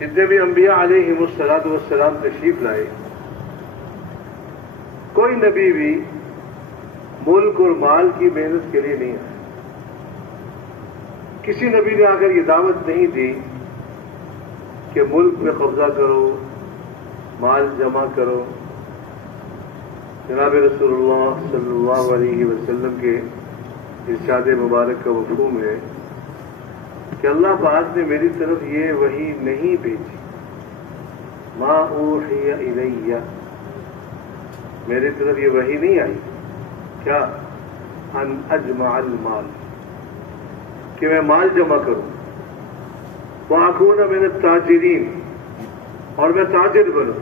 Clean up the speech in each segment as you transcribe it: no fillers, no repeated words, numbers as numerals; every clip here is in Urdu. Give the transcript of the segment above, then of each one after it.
جتنے بھی انبیاء علیہم الصلوۃ والسلام تشریف لائے، کوئی نبی بھی ملک اور مال کی محنت کے لیے نہیں آیا۔ کسی نبی نے آ کر یہ دعوت نہیں دی کہ ملک میں قبضہ کرو، مال جمع کرو۔ جناب رسول اللہ صلی اللہ علیہ وسلم کے ارشاد مبارک کا مفہوم ہے کہ اللہ پاک نے میری طرف یہ وحی نہیں بھیجی، ما اوحی الیہ، میری طرف یہ وحی نہیں آئی کیا ان اجمع المال، کہ میں مال جمع کروں، واکون من التاجرین، اور میں تاجر بنوں۔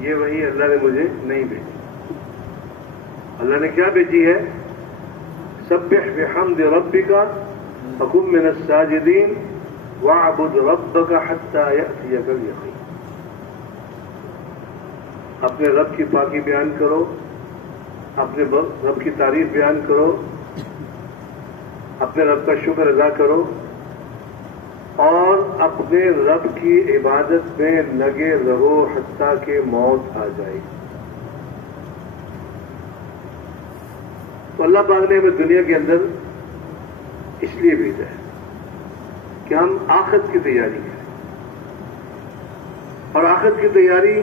یہ وحی اللہ نے مجھے نہیں بھیجی۔ اللہ نے کیا بھیجی ہے؟ سبح بحمد ربک وکن من الساجدین واعبد ربک حتی یأتیک الیقین۔ اپنے رب کی پاکی بیان کرو، اپنے رب کی تعریف بیان کرو، اپنے رب کا شکر ادا کرو، اور اپنے رب کی عبادت میں لگے رہو حتیٰ کہ موت آ جائے۔ تو اللہ پاک نے ہمیں دنیا کے اندر اس لیے بھیجا ہے کہ ہم آخرت کی تیاری کریں، اور آخرت کی تیاری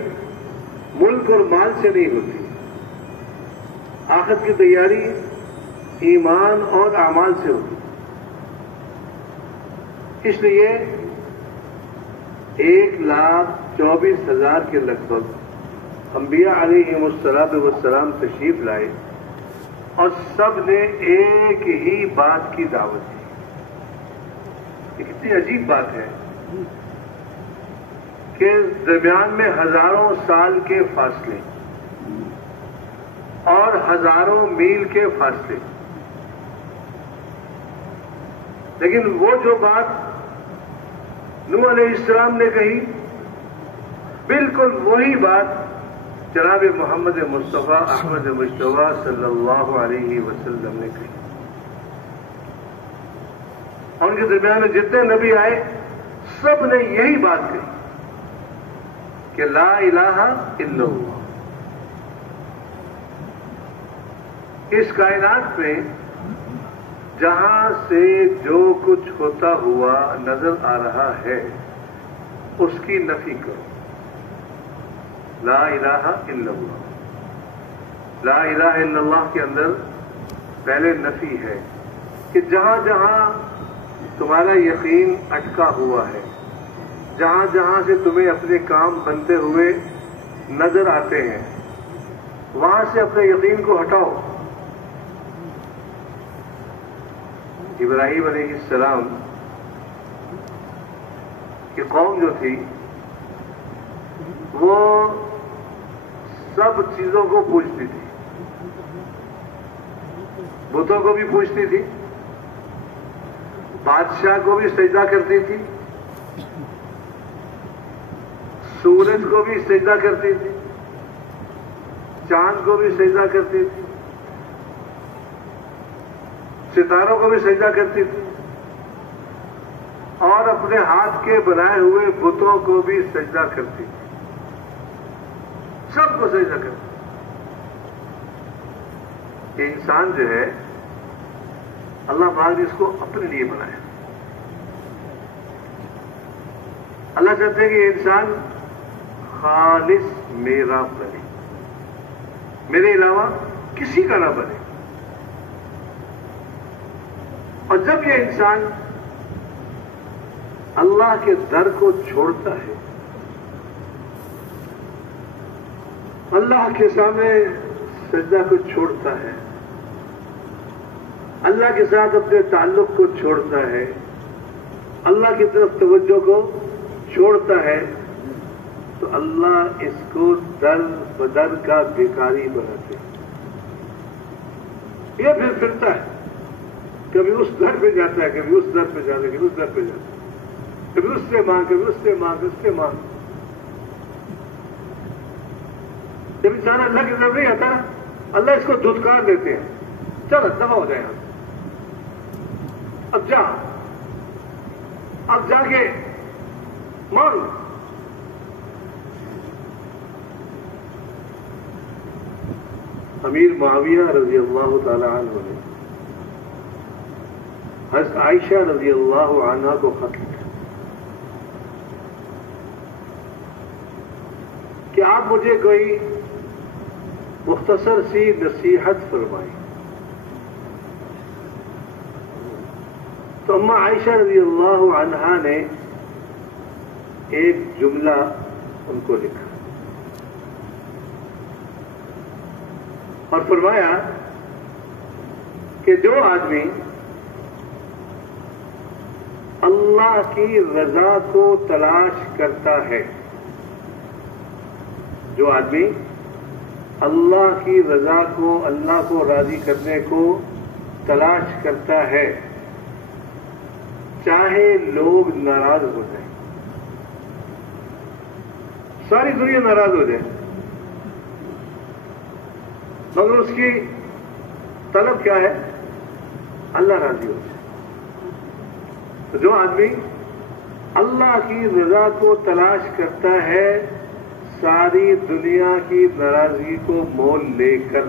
ملک اور مال سے نہیں ہوتی، آخرت کی تیاری ایمان اور اعمال سے ہوتی۔ اس لیے 1,24,000 کے لگ بھگ انبیاء علیہم الصلوۃ والسلام تشریف لائے، اور سب نے ایک ہی بات کی دعوت دی۔ یہ کتنی عجیب بات ہے کہ درمیان میں ہزاروں سال کے فاصلے اور ہزاروں میل کے فاصلے، لیکن وہ جو بات نوح علیہ السلام نے کہی، بالکل وہی بات جناب محمد مصطفیٰ احمد مجتبیٰ صلی اللہ علیہ وسلم نے کہی۔ اور ان کے درمیان میں جتنے نبی آئے سب نے یہی بات کہی کہ لا الہ الا اللہ۔ اس کائنات میں جہاں سے جو کچھ ہوتا ہوا نظر آ رہا ہے اس کی نفی کرو، لا الہ الا اللہ۔ لا الہ الا اللہ کے اندر پہلے نفی ہے کہ جہاں جہاں تمہارا یقین اٹکا ہوا ہے، جہاں جہاں سے تمہیں اپنے کام بنتے ہوئے نظر آتے ہیں، وہاں سے اپنے یقین کو ہٹاؤ۔ ابراہیم علیہ السلام کی قوم جو تھی وہ سب چیزوں کو پوجتی تھی، بتوں کو بھی پوجتی تھی، بادشاہ کو بھی سجدہ کرتی تھی، سورج کو بھی سجدہ کرتی تھی، چاند کو بھی سجدہ کرتی تھی، ستاروں کو بھی سجدہ کرتی تھی، اور اپنے ہاتھ کے بنائے ہوئے بتوں کو بھی سجدہ کرتی تھی، سب کو سجدہ کرتی تھی۔ یہ انسان جو ہے اللہ پاک نے اس کو اپنے لیے بنایا۔ اللہ چاہتے ہیں کہ یہ انسان خالص میرا بنے، میرے علاوہ کسی کا نہ بنے۔ اور جب یہ انسان اللہ کے در کو چھوڑتا ہے، اللہ کے سامنے سجدہ کو چھوڑتا ہے، اللہ کے ساتھ اپنے تعلق کو چھوڑتا ہے، اللہ کی طرف توجہ کو چھوڑتا ہے، تو اللہ اس کو در بدر کا بھکاری بناتے ہیں۔ یہ پھر پھرتا ہے، کبھی اس در پہ جاتا ہے، کبھی اس در پہ جاتا ہے، کبھی اس در پہ جاتا ہے، کبھی اس سے مانگ، کبھی اس سے مانگ، اس سے مانگ۔ جب انسان اللہ کی طرف نہیں آتا، اللہ اس کو دھتکار دیتے ہیں، چل دفع ہو جائے اب جا کے مان. امیر معاویہ رضی اللہ تعالی عنہ نے حضرت عائشہ رضی اللہ عنہا کو خط لکھا کہ آپ مجھے کوئی مختصر سی نصیحت فرمائیں. تو اماں عائشہ رضی اللہ عنہا نے ایک جملہ ان کو لکھا اور فرمایا کہ جو آدمی اللہ کی رضا کو تلاش کرتا ہے، جو آدمی اللہ کی رضا کو، اللہ کو راضی کرنے کو تلاش کرتا ہے، چاہے لوگ ناراض ہو جائیں، ساری دنیا ناراض ہو جائے، مگر اس کی طلب کیا ہے؟ اللہ راضی ہو جائے. تو جو آدمی اللہ کی رضا کو تلاش کرتا ہے، ساری دنیا کی ناراضگی کو مول لے کر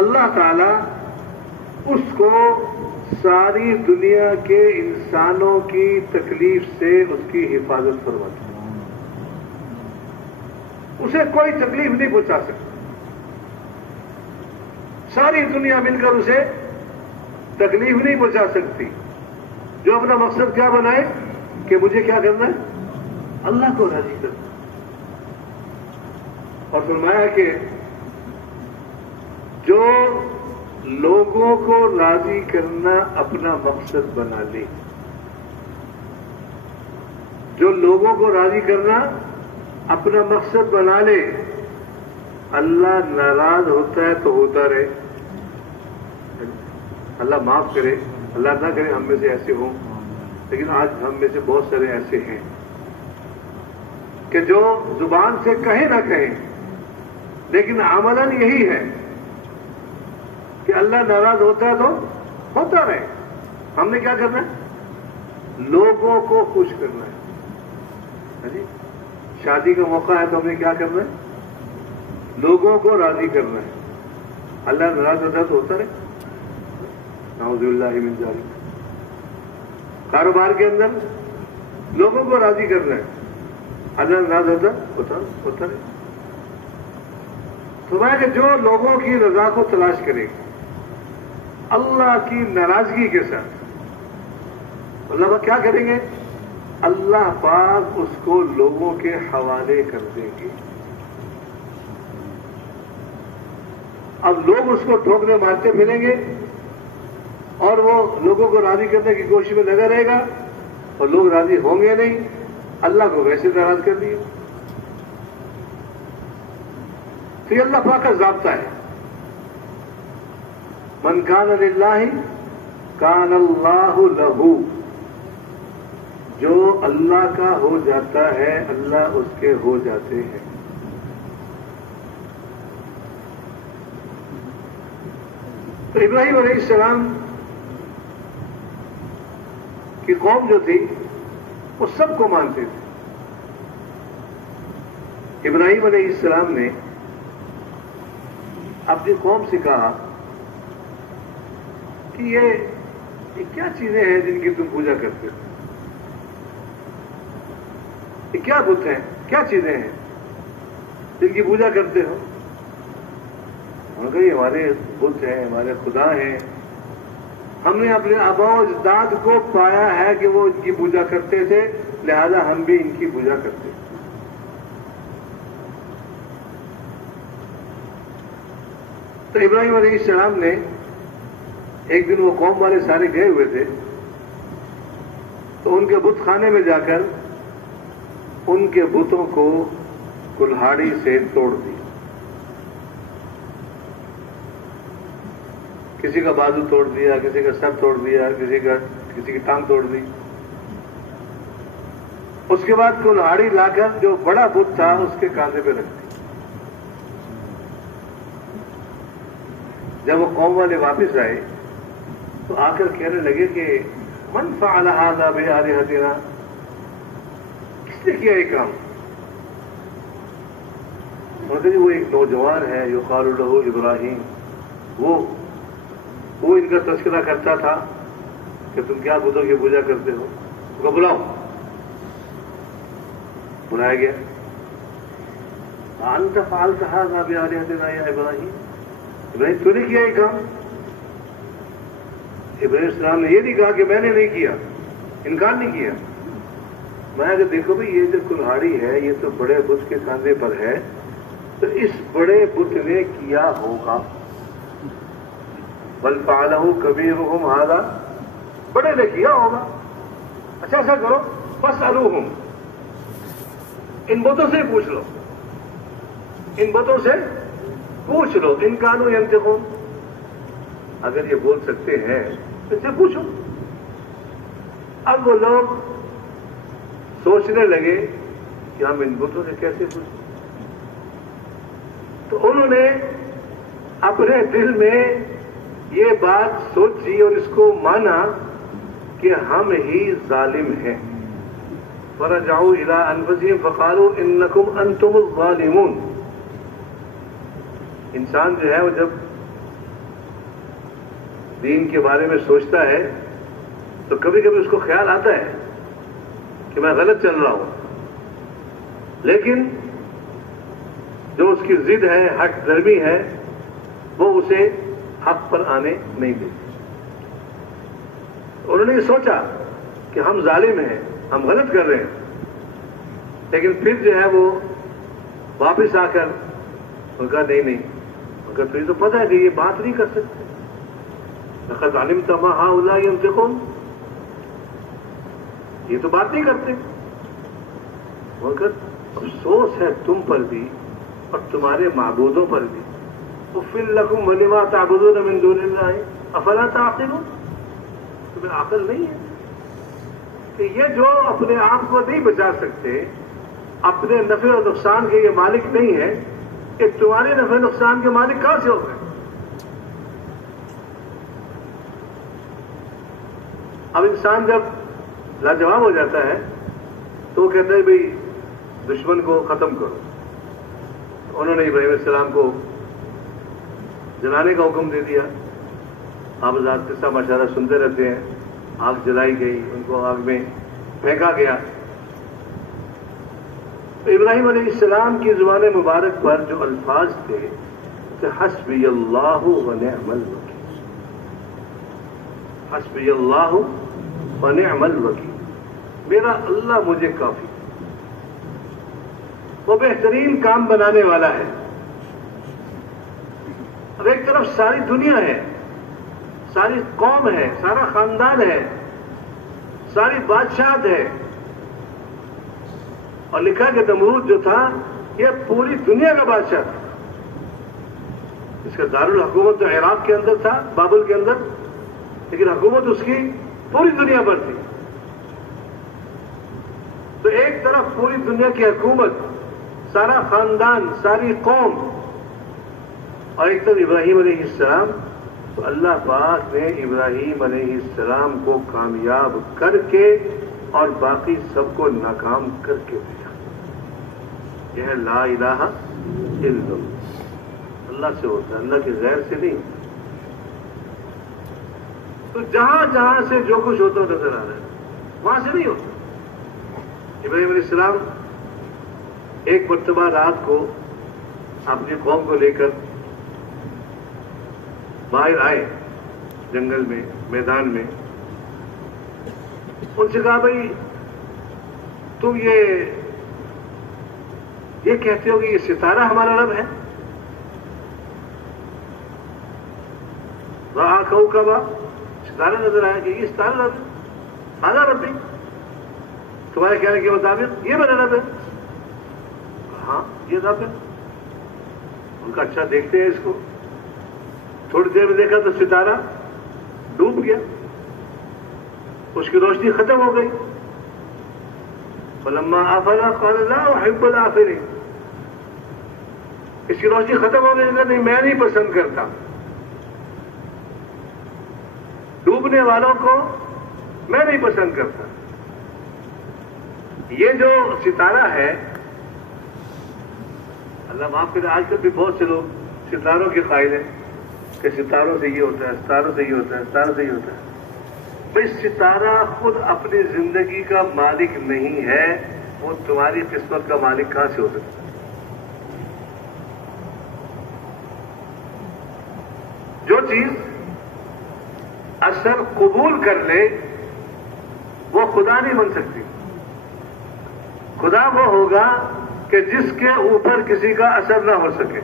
اللہ تعالی اس کو ساری دنیا کے انسانوں کی تکلیف سے اس کی حفاظت فرماتا ہے. اسے کوئی تکلیف نہیں پہنچا سکتا. ساری دنیا مل کر اسے تکلیف نہیں پہنچا سکتی. جو اپنا مقصد کیا بنائے کہ مجھے کیا کرنا ہے؟ اللہ کو راضی کرنا. اور فرمایا کہ جو لوگوں کو راضی کرنا اپنا مقصد بنا لے، جو لوگوں کو راضی کرنا اپنا مقصد بنا لے، اللہ ناراض ہوتا ہے تو ہوتا رہے. اللہ معاف کرے، اللہ نہ کرے ہم میں سے ایسے ہوں، لیکن آج ہم میں سے بہت سارے ایسے ہیں کہ جو زبان سے کہیں نہ کہیں لیکن عملاً یہی ہے کہ اللہ ناراض ہوتا ہے تو ہوتا رہے. ہم نے کیا کرنا ہے؟ لوگوں کو خوش کرنا ہے. جی شادی کا موقع ہے تو ہم نے کیا کرنا ہے؟ لوگوں کو راضی کرنا ہے. اللہ ناراض ہوتا ہے تو ہوتا رہے. نعوذ باللہ من ذالک. کاروبار کے اندر لوگوں کو راضی کرنا ہے، اللہ ناراض ہوتا رہے. فرمایا کہ جو لوگوں کی رضا کو تلاش کرے اللہ کی ناراضگی کے ساتھ، اللہ پاک کیا کریں گے؟ اللہ پاک اس کو لوگوں کے حوالے کر دیں گے. اب لوگ اس کو ٹھوکنے مارتے پھریں گے اور وہ لوگوں کو راضی کرنے کی کوشش میں لگا رہے گا اور لوگ راضی ہوں گے نہیں. اللہ کو ویسے ناراض کر دیا. تو یہ اللہ پاک کا ضابطہ ہے. من کان للہ کان اللہ لہو. جو اللہ کا ہو جاتا ہے اللہ اس کے ہو جاتے ہیں. تو ابراہیم علیہ السلام کی قوم جو تھی وہ سب کو مانتے تھے. ابراہیم علیہ السلام نے اپنی قوم سے کہا کہ یہ کیا چیزیں ہیں جن کی تم پوجا کرتے ہو؟ یہ کیا بت ہیں، کیا چیزیں ہیں جن کی پوجا کرتے ہو؟ انہوں نے کہا یہ ہمارے بت ہیں، ہمارے خدا ہیں. ہم نے اپنے آباء و اجداد کو پایا ہے کہ وہ ان کی پوجا کرتے تھے، لہذا ہم بھی ان کی پوجا کرتے ہیں. تو ابراہیم علیہ السلام نے ایک دن وہ قوم والے سارے گئے ہوئے تھے تو ان کے بت خانے میں جا کر ان کے بتوں کو کلہاڑی سے توڑ دی. کسی کا بازو توڑ دیا، کسی کا سر توڑ دیا، کسی کی ٹانگ توڑ دی. اس کے بعد کلہاڑی لا کر جو بڑا بت تھا اس کے کاندھے پہ رکھ دی. جب وہ قوم والے واپس آئے تو آ کر کہنے لگے کہ من فعل هذا بآلهتنا، کس نے کیا یہ کام؟ مگر وہ ایک نوجوان ہے یقال لہ ابراہیم، وہ ان کا تذکرہ کرتا تھا کہ تم کیا بتوں کی پوجا کرتے ہو، ان کو بلاؤ. بلایا گیا. انت فعلت هذا بآلهتنا یا ابراہیم، ابراہیم تو نے کیا یہ کام؟ ابراہیم السلام نے یہ نہیں کہا کہ میں نے نہیں کیا، انکار نہیں کیا. میں اگر دیکھو بھائی یہ جو کلہاڑی ہے یہ تو بڑے بت کے کاندھے پر ہے، تو اس بڑے بت نے کیا ہوگا. بل فعلہ کبیرہم ھذا، بڑے نے کیا ہوگا. اچھا ایسا کرو فاسألوہم، ان بتوں سے پوچھ لو، ان بتوں سے پوچھ لو، ان کانوا ینطقون، اگر یہ بول سکتے ہیں تو ان سے پوچھو. اب وہ لوگ سوچنے لگے کہ ہم ان بتوں سے کیسے پوچھیں. تو انہوں نے اپنے دل میں یہ بات سوچی اور اس کو مانا کہ ہم ہی ظالم ہیں. فرجعوا الى انفسهم فقالوا انکم انتم الظالمون. انسان جو ہے وہ جب دین کے بارے میں سوچتا ہے تو کبھی کبھی اس کو خیال آتا ہے کہ میں غلط چل رہا ہوں، لیکن جو اس کی ضد ہے، حق درمی ہے، وہ اسے حق پر آنے نہیں دیتی. انہوں نے یہ سوچا کہ ہم ظالم ہیں، ہم غلط کر رہے ہیں، لیکن پھر جو ہے وہ واپس آ کر ان کا نہیں، مگر تجھے تو پتہ ہے کہ یہ بات نہیں کر سکتے. لقد علمت ما هؤلاء ينطقون، یہ تو بات نہیں کرتے. مگر افسوس ہے تم پر بھی اور تمہارے معبودوں پر بھی. اف لکم ولما تعبدون من دون اللہ افلا تعقلون، تمہیں عقل نہیں ہے کہ یہ جو اپنے آپ کو نہیں بچا سکتے، اپنے نفع و نقصان کے یہ مالک نہیں ہے، کہ تمہارے نفع نقصان کے مالک کہاں سے ہو گئے؟ اب انسان جب لاجواب ہو جاتا ہے تو وہ کہتا ہے بھئی دشمن کو ختم کرو. انہوں نے ابراہیم السلام کو جلانے کا حکم دے دیا. آپ حضرات قصہ ماشاءاللہ سنتے رہتے ہیں. آگ جلائی گئی، ان کو آگ میں پھینکا گیا. تو ابراہیم علیہ السلام کی زبان مبارک پر جو الفاظ تھے کہ حسبی اللہ ونعم الوکیل، حسبی اللہ ونعم الوکیل، میرا اللہ مجھے کافی. وہ بہترین کام بنانے والا ہے. اب ایک طرف ساری دنیا ہے، ساری قوم ہے، سارا خاندان ہے، ساری بادشاہت ہے، اور لکھا کہ نمرود جو تھا یہ پوری دنیا کا بادشاہ تھا. اس کا دارالحکومت تو عراق کے اندر تھا، بابل کے اندر، لیکن حکومت اس کی پوری دنیا پر تھی. تو ایک طرف پوری دنیا کی حکومت، سارا خاندان، ساری قوم، اور ایک طرف ابراہیم علیہ السلام. تو اللہ پاک نے ابراہیم علیہ السلام کو کامیاب کر کے اور باقی سب کو ناکام کر کے بھیجا. یہ ہے لا الہ الا اللہ. اللہ سے ہوتا ہے، اللہ کے غیر سے نہیں. تو جہاں جہاں سے جو کچھ ہوتا نظر آ رہا ہے وہاں سے نہیں ہوتا. ابراہیم علیہ السلام ایک مرتبہ رات کو اپنی قوم کو لے کر باہر آئے جنگل میں، میدان میں. ان سے کہا بھائی تم یہ کہتے ہو کہ یہ ستارہ ہمارا رب ہے؟ رَأَىٰ كَوْكَبًا، ستارہ نظر آیا کہ یہ ستارہ رب ہے. آدھا رب بھی تمہارے کہنے کے مطابق یہ میرا رب ہے. ہاں یہ رب ہے. ان کا اچھا دیکھتے ہیں اس کو. تھوڑی دیر میں دیکھا تو ستارہ ڈوب گیا، اس کی روشنی ختم ہو گئی. فَلَمَّا آفَلَ قَالَ لَا أُحِبُّ الْآفِلِينَ، اس کی روشنی ختم ہو گئی، نہیں میں نہیں پسند کرتا، ڈوبنے والوں کو میں نہیں پسند کرتا. یہ جو ستارہ ہے، اللہ معاف کرے، آج کل بھی بہت سے لوگ ستاروں کے قائل ہیں کہ ستاروں سے یہ ہوتا ہے، ستاروں سے یہ ہوتا ہے، ستاروں سے یہ ہوتا ہے. بھائی ستارہ خود اپنی زندگی کا مالک نہیں ہے، وہ تمہاری قسمت کا مالک کہاں سے ہو سکتا ہے؟ جو چیز اثر قبول کر لے وہ خدا نہیں بن سکتی. خدا وہ ہوگا کہ جس کے اوپر کسی کا اثر نہ ہو سکے.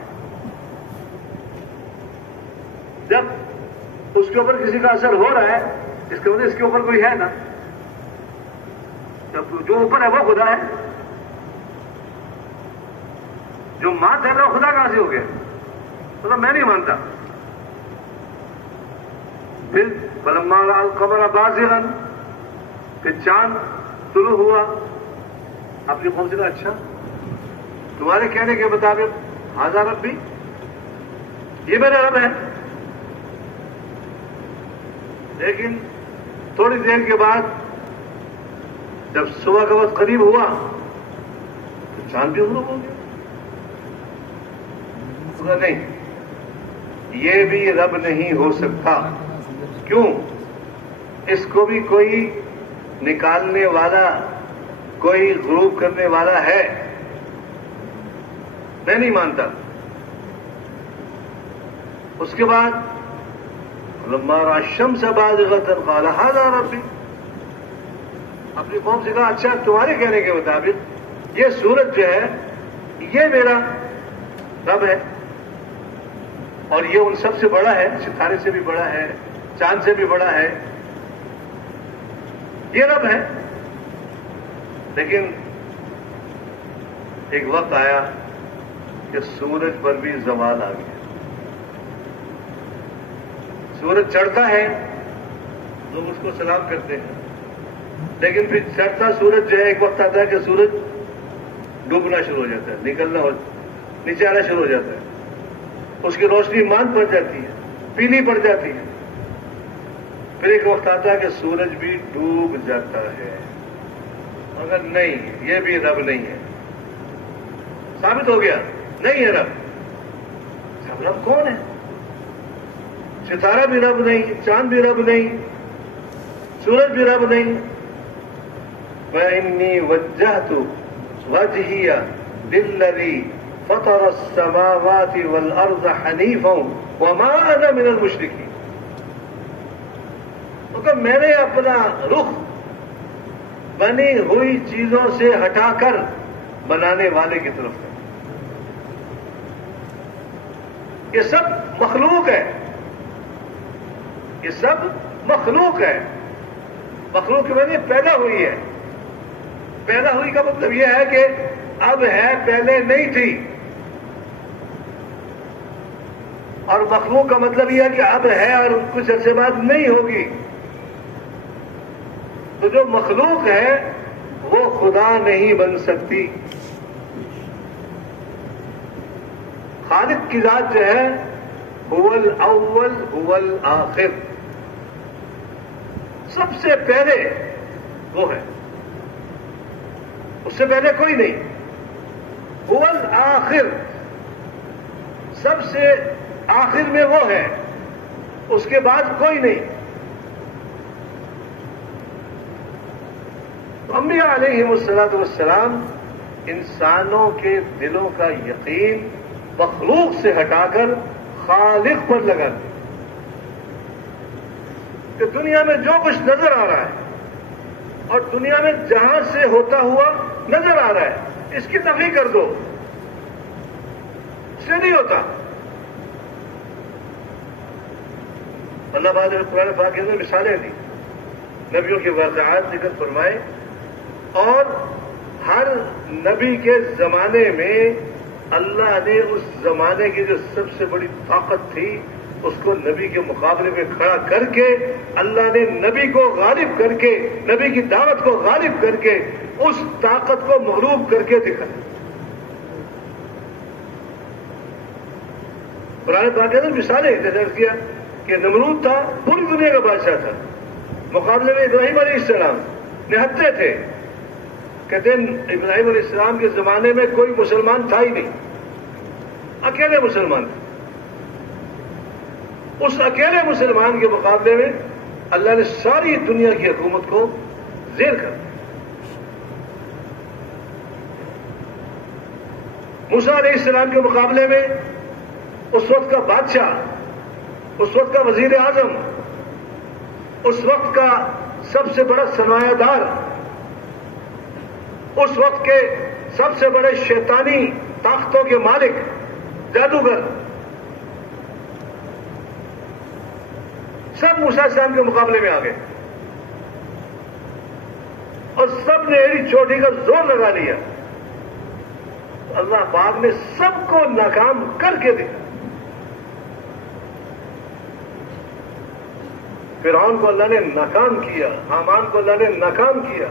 جب اس کے اوپر کسی کا اثر ہو رہا ہے، اس کے مطلب اس کے اوپر کوئی ہے نا. جب جو اوپر ہے وہ خدا ہے، جو مان ہے وہ خدا کہاں سے ہو گیا؟ مطلب میں نہیں مانتا. پھر فلما رأى القمر بازغا، کہ چاند طلوع ہوا، اپنی قوم سے کہا اچھا تمہارے کہنے کے مطابق ھذا ربی، یہ میرا رب ہے. لیکن تھوڑی دیر کے بعد جب صبح کا وقت قریب ہوا تو چاند بھی غروب ہو گیا. نہیں، یہ بھی رب نہیں ہو سکتا. کیوں؟ اس کو بھی کوئی نکالنے والا، کوئی غروب کرنے والا ہے. میں نہیں مانتا. اس کے بعد لما رأى الشمس بازغة قال ھذا ربی، اپنی قوم سے کہا اچھا تمہارے کہنے کے مطابق یہ سورج جو ہے یہ میرا رب ہے، اور یہ ان سب سے بڑا ہے، ستارے سے بھی بڑا ہے، چاند سے بھی بڑا ہے، یہ رب ہے. لیکن ایک وقت آیا کہ سورج پر بھی زوال آ گیا. سورج چڑھتا ہے لوگ اس کو سلام کرتے ہیں، لیکن پھر چڑھتا سورج جو ہے ایک وقت آتا ہے کہ سورج ڈوبنا شروع ہو جاتا ہے، نکلنا اور نیچے آنا شروع ہو جاتا ہے. اس کی روشنی ماند پڑ جاتی ہے، پیلی پڑ جاتی ہے. پھر ایک وقت آتا ہے کہ سورج بھی ڈوب جاتا ہے. مگر نہیں، یہ بھی رب نہیں ہے. ثابت ہو گیا نہیں ہے رب. سب رب کون ہے؟ ستارہ بھی رب نہیں، چاند بھی رب نہیں، سورج بھی رب نہیں. وَإِنِّي وَجَّهْتُ وَجْهِيَ لِلَّذِي فَطَرَ السَّمَاوَاتِ وَالْأَرْضَ حَنِيفًا وَمَا أَنَا مِنَ الْمُشْرِكِينَ. مطلب میں نے اپنا رخ بنی ہوئی چیزوں سے ہٹا کر بنانے والے کی طرف ہے. یہ سب مخلوق ہے، یہ سب مخلوق ہے. مخلوق کے معنی پیدا ہوئی ہے. پیدا ہوئی کا مطلب یہ ہے کہ اب ہے، پہلے نہیں تھی. اور مخلوق کا مطلب یہ ہے کہ اب ہے اور کچھ عرصے بعد نہیں ہوگی. تو جو مخلوق ہے وہ خدا نہیں بن سکتی. خالق کی ذات جو ہے هو الاول هو الاخر، سب سے پہلے وہ ہے، اس سے پہلے کوئی نہیں. هو الاخر، سب سے آخر میں وہ ہے، اس کے بعد کوئی نہیں. انبیاء علیہم الصلوۃ والسلام انسانوں کے دلوں کا یقین مخلوق سے ہٹا کر خالق پر لگا دیا کہ دنیا میں جو کچھ نظر آ رہا ہے اور دنیا میں جہاں سے ہوتا ہوا نظر آ رہا ہے، اس کی نفی کر دو، اس سے نہیں ہوتا. اللہ تعالیٰ نے قرآن پاک کے اندر مثالیں دی، نبیوں کے واقعات ذکر فرمائے، اور ہر نبی کے زمانے میں اللہ نے اس زمانے کی جو سب سے بڑی طاقت تھی اس کو نبی کے مقابلے میں کھڑا کر کے اللہ نے نبی کو غالب کر کے، نبی کی دعوت کو غالب کر کے اس طاقت کو مغلوب کر کے دکھایا. قرآن پاک نے مثالیں ذکر کیا کہ نمرود تھا، پوری دنیا کا بادشاہ تھا، مقابلے میں ابراہیم علیہ السلام نہتے تھے کہ دن ابراہیم علیہ السلام کے زمانے میں کوئی مسلمان تھا ہی نہیں، اکیلے مسلمان تھے۔ اس اکیلے مسلمان کے مقابلے میں اللہ نے ساری دنیا کی حکومت کو زیر کر دیا۔ موسیٰ علیہ السلام کے مقابلے میں اس وقت کا بادشاہ، اس وقت کا وزیر اعظم، اس وقت کا سب سے بڑا سرمایہ دار، اس وقت کے سب سے بڑے شیطانی طاقتوں کے مالک، جادوگر، سب موسیٰ علیہ السلام کے مقابلے میں آ گئے اور سب نے ایڑی چوٹی کا زور لگا لیا۔ اللہ پاک نے سب کو ناکام کر کے دیا۔ فرعون کو اللہ نے ناکام کیا، حامان کو اللہ نے ناکام کیا،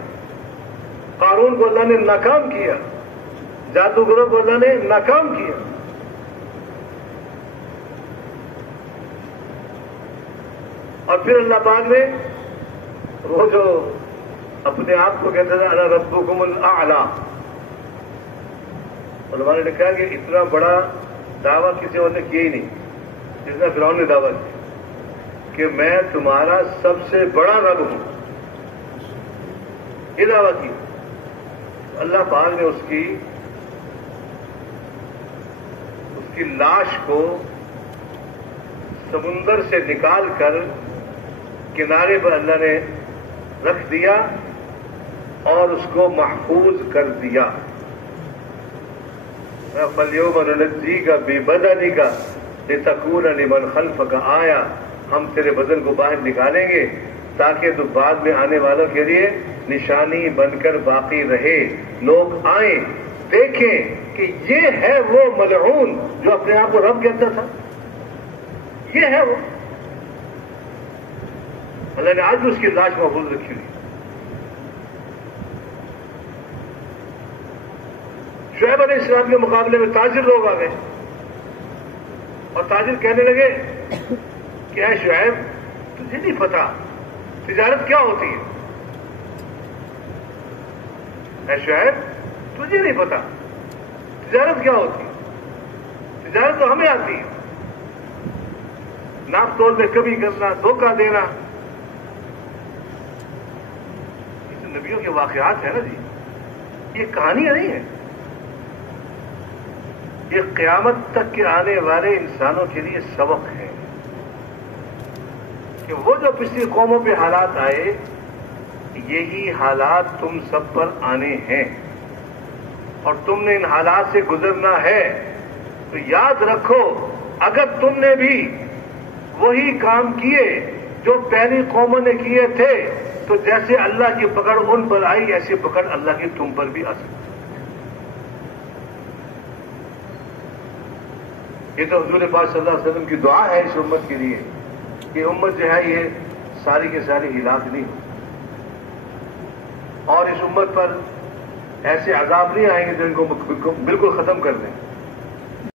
قارون کو اللہ نے ناکام کیا، جادوگروں کو اللہ نے ناکام کیا۔ اور پھر اللہ پاک نے وہ جو اپنے آپ کو کہتا تھا انا ربکم الاعلی، علماء نے لکھا کہ اتنا بڑا دعویٰ کسی اور نے کیا ہی نہیں جتنا فرعون نے دعویٰ کیا کہ میں تمہارا سب سے بڑا رب ہوں، یہ دعویٰ کی۔ اللہ پاک نے اس کی لاش کو سمندر سے نکال کر کنارے پر اللہ نے رکھ دیا اور اس کو محفوظ کر دیا۔ فَالْيَوْمَ نُنَجِّيكَ بِبَدَنِكَ لِتَكُونَ لِمَنْ خَلْفَكَ آیَةً، ہم تیرے بدن کو باہر نکالیں گے تاکہ تو بعد میں آنے والوں کے لیے نشانی بن کر باقی رہے، لوگ آئیں دیکھیں کہ یہ ہے وہ ملعون جو اپنے آپ کو رب کہتا تھا، یہ ہے وہ۔ اللہ نے آج بھی اس کی لاش محفوظ رکھی ہوئی۔ شعیب علیہ السلام کے مقابلے میں تاجر لوگ آ گئے اور تاجر کہنے لگے کہ اے شعیب تجھے نہیں پتا تجارت کیا ہوتی ہے؟ اے شعیب تجھے نہیں پتا تجارت کیا ہوتی ہے؟ تجارت تو ہمیں آتی ہے، ناپ تول میں کمی کرنا، دھوکہ دینا، یہ تو نبیوں کے واقعات ہیں نا جی، یہ کہانیاں نہیں ہیں، یہ قیامت تک کے آنے والے انسانوں کے لیے سبق ہے کہ وہ جو پچھلی قوموں پہ حالات آئے یہی حالات تم سب پر آنے ہیں اور تم نے ان حالات سے گزرنا ہے۔ تو یاد رکھو اگر تم نے بھی وہی کام کیے جو پہلی قوموں نے کیے تھے تو جیسے اللہ کی پکڑ ان پر آئی ایسی پکڑ اللہ کی تم پر بھی آ سکتی۔ یہ تو حضور پاک صلی اللہ علیہ وسلم کی دعا ہے اس امت کے لیے کہ امت جو ہے یہ ساری کے ساری ہلاک نہیں ہو اور اس امت پر ایسے عذاب نہیں آئیں گے جو ان کو بالکل ختم کر دیں۔